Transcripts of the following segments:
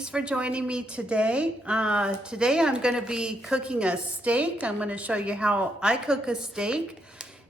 thanks for joining me today. Today I'm going to be cooking a steak. I'm going to show you how I cook a steak.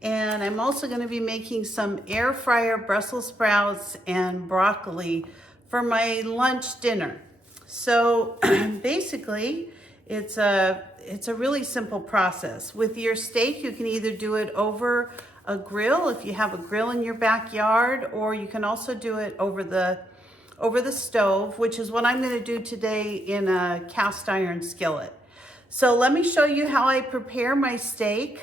And I'm also going to be making some air fryer Brussels sprouts and broccoli for my lunch dinner. So basically, it's a really simple process. With your steak, you can either do it over a grill if you have a grill in your backyard, or you can also do it over the stove, which is what I'm going to do today in a cast iron skillet. So let me show you how I prepare my steak.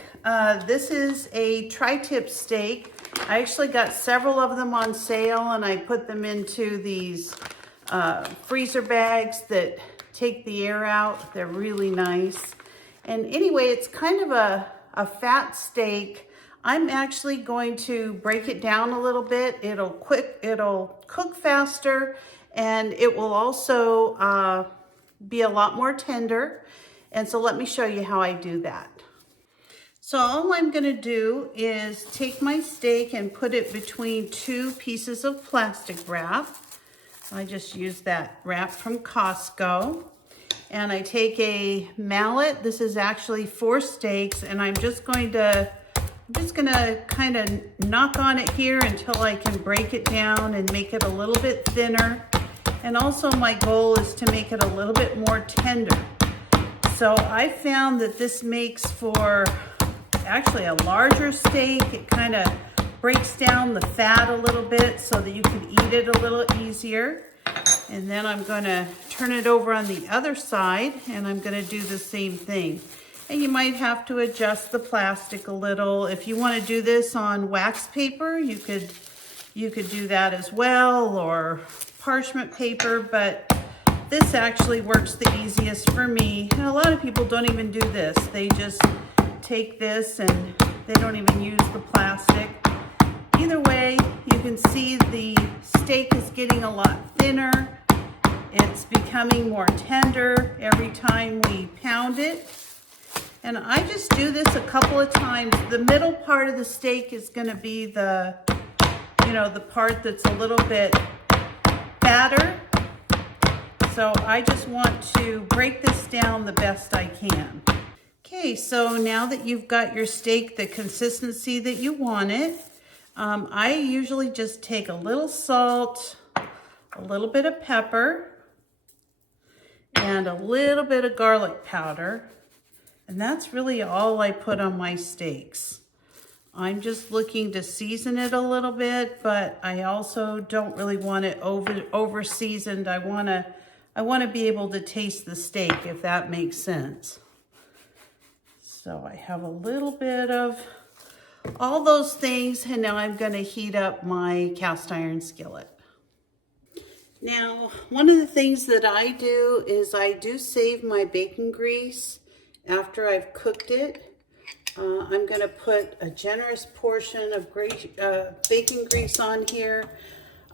This is a tri-tip steak. I actually got several of them on sale, and I put them into these freezer bags that take the air out. They're really nice. And anyway, it's kind of a fat steak. I'm actually going to break it down a little bit. It'll cook faster, and it will also be a lot more tender. And so let me show you how I do that. So all I'm going to do is take my steak and put it between two pieces of plastic wrap. I just use that wrap from Costco. And I take a mallet. This is actually 4 steaks, and I'm just gonna kind of knock on it here until I can break it down and make it a little bit thinner. And also my goal is to make it a little bit more tender. So I found that this makes for actually a larger steak. It kind of breaks down the fat a little bit so that you can eat it a little easier. And then I'm going to turn it over on the other side, and I'm going to do the same thing. And you might have to adjust the plastic a little. If you want to do this on wax paper, you could do that as well, or parchment paper, but this actually works the easiest for me. And a lot of people don't even do this. They just take this and they don't even use the plastic. Either way, you can see the steak is getting a lot thinner. It's becoming more tender every time we pound it. And I just do this a couple of times. The middle part of the steak is going to be the part that's a little bit fatter. So I just want to break this down the best I can. Okay, so now that you've got your steak the consistency that you want it, I usually just take a little salt, a little bit of pepper, and a little bit of garlic powder. And that's really all I put on my steaks. I'm just looking to season it a little bit, but I also don't really want it over seasoned. I want to be able to taste the steak, if that makes sense. So I have a little bit of all those things, and now I'm going to heat up my cast iron skillet. Now, one of the things that I do is I do save my bacon grease after I've cooked it. I'm going to put a generous portion of bacon grease on here.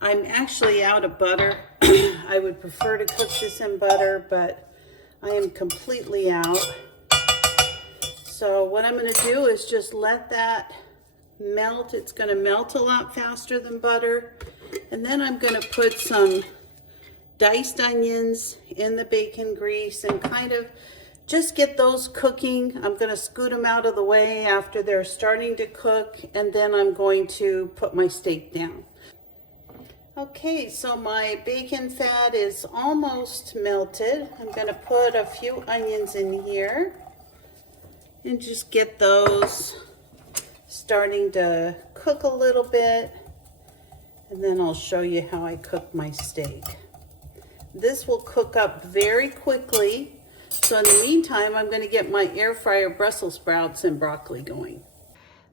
I'm actually out of butter. I would prefer to cook this in butter, but I am completely out. So what I'm going to do is just let that melt. It's going to melt a lot faster than butter. And then I'm going to put some diced onions in the bacon grease and kind of just get those cooking. I'm going to scoot them out of the way after they're starting to cook, and then I'm going to put my steak down. Okay, so my bacon fat is almost melted. I'm going to put a few onions in here and just get those starting to cook a little bit, and then I'll show you how I cook my steak. This will cook up very quickly. So in the meantime, I'm going to get my air fryer Brussels sprouts and broccoli going.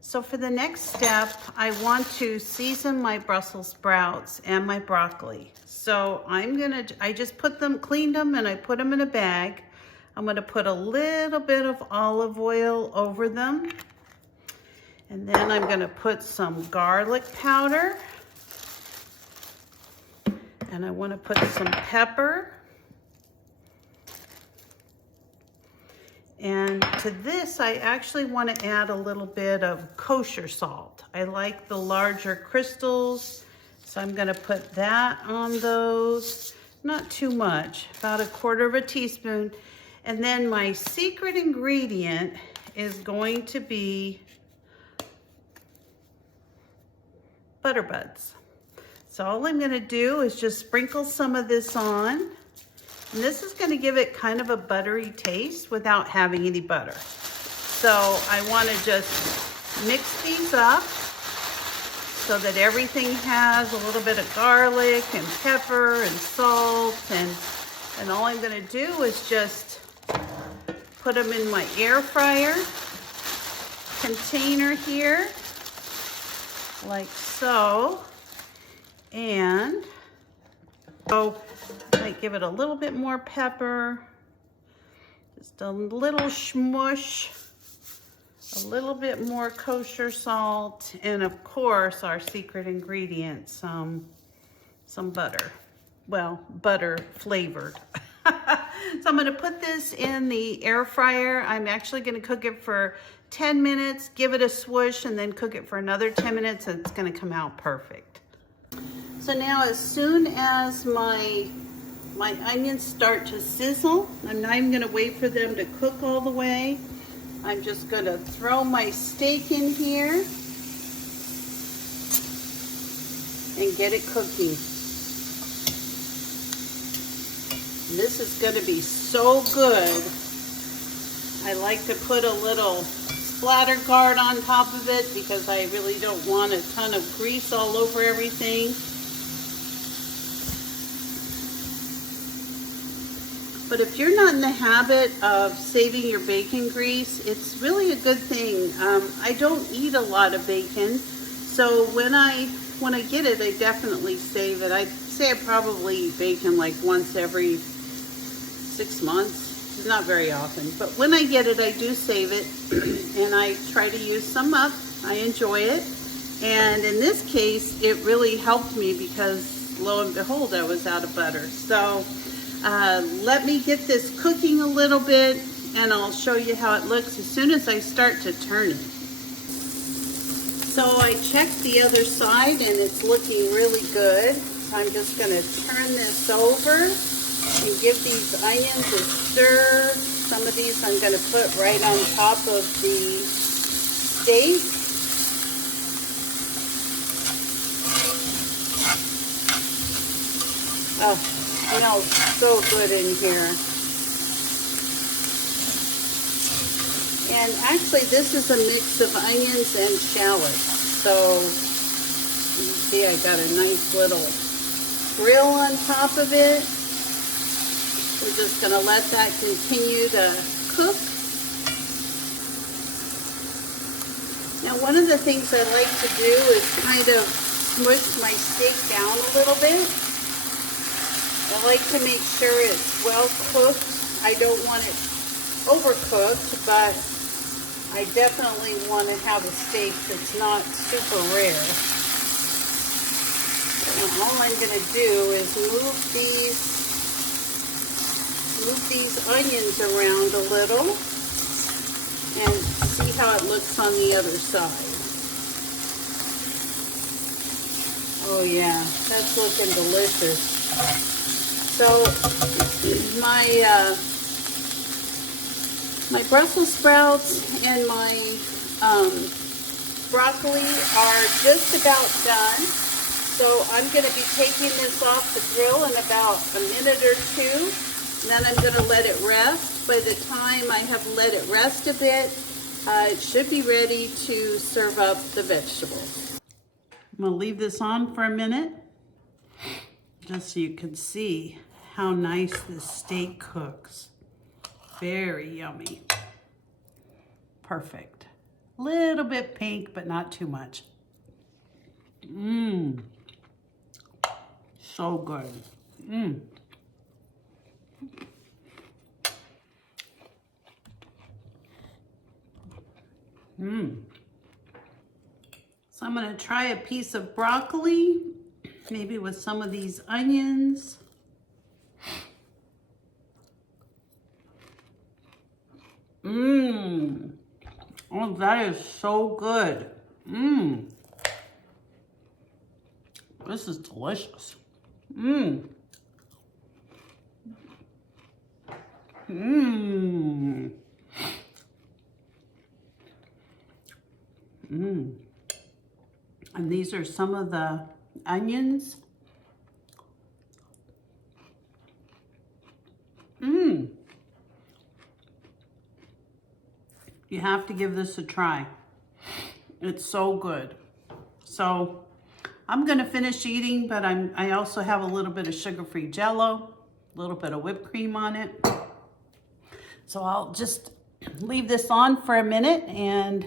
So for the next step, I want to season my Brussels sprouts and my broccoli. So I just cleaned them, and I put them in a bag. I'm going to put a little bit of olive oil over them. And then I'm going to put some garlic powder. And I want to put some pepper. And to this, I actually want to add a little bit of kosher salt. I like the larger crystals, so I'm going to put that on those. not too much, about 1/4 teaspoon. And then my secret ingredient is going to be butter buds. So all I'm gonna do is just sprinkle some of this on. And this is gonna give it kind of a buttery taste without having any butter. So I wanna just mix these up so that everything has a little bit of garlic and pepper and salt. And all I'm gonna do is just put them in my air fryer container here, like so. And so I might give it a little bit more pepper, just a little schmush, a little bit more kosher salt, and of course our secret ingredient, some butter. Well, butter flavored. So I'm gonna put this in the air fryer. I'm actually gonna cook it for 10 minutes, give it a swoosh, and then cook it for another 10 minutes, and it's gonna come out perfect. So now as soon as my onions start to sizzle, I'm not even gonna wait for them to cook all the way. I'm just gonna throw my steak in here and get it cooking. This is gonna be so good. I like to put a little splatter guard on top of it because I really don't want a ton of grease all over everything. But if you're not in the habit of saving your bacon grease, it's really a good thing. I don't eat a lot of bacon, so when I get it, I definitely save it. I'd say I probably eat bacon like once every 6 months, not very often. But when I get it, I do save it, and I try to use some up. I enjoy it. And in this case, it really helped me because lo and behold, I was out of butter. So let me get this cooking a little bit, and I'll show you how it looks as soon as I start to turn it. So I checked the other side, and it's looking really good. So I'm just going to turn this over and give these onions a stir. Some of these I'm going to put right on top of the steak. Oh, smells so good in here. And actually this is a mix of onions and shallots. So you can see I got a nice little grill on top of it. We're just going to let that continue to cook. Now one of the things I like to do is kind of smush my steak down a little bit. I like to make sure it's well cooked. I don't want it overcooked, but I definitely want to have a steak that's not super rare. And all I'm going to do is move these onions around a little and see how it looks on the other side. Oh yeah, that's looking delicious. So my Brussels sprouts and my broccoli are just about done. So I'm going to be taking this off the grill in about a minute or two. And then I'm going to let it rest. By the time I have let it rest a bit, it should be ready to serve up the vegetables. I'm going to leave this on for a minute, just so you can see how nice this steak cooks. Very yummy. Perfect. Little bit pink, but not too much. Mmm. So good. Mmm. Mmm. So I'm going to try a piece of broccoli, maybe with some of these onions. Mmm. Oh, that is so good. Mmm. This is delicious. Mmm. Mmm. Mmm. And these are some of the onions. Mmm. You have to give this a try. It's so good. So I'm gonna finish eating, but I also have a little bit of sugar-free Jell-O, a little bit of whipped cream on it. So I'll just leave this on for a minute, and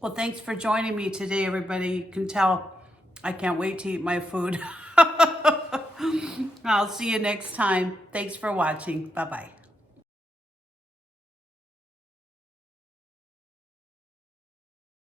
well, thanks for joining me today, everybody. You can tell I can't wait to eat my food. I'll see you next time. Thanks for watching. Bye-bye.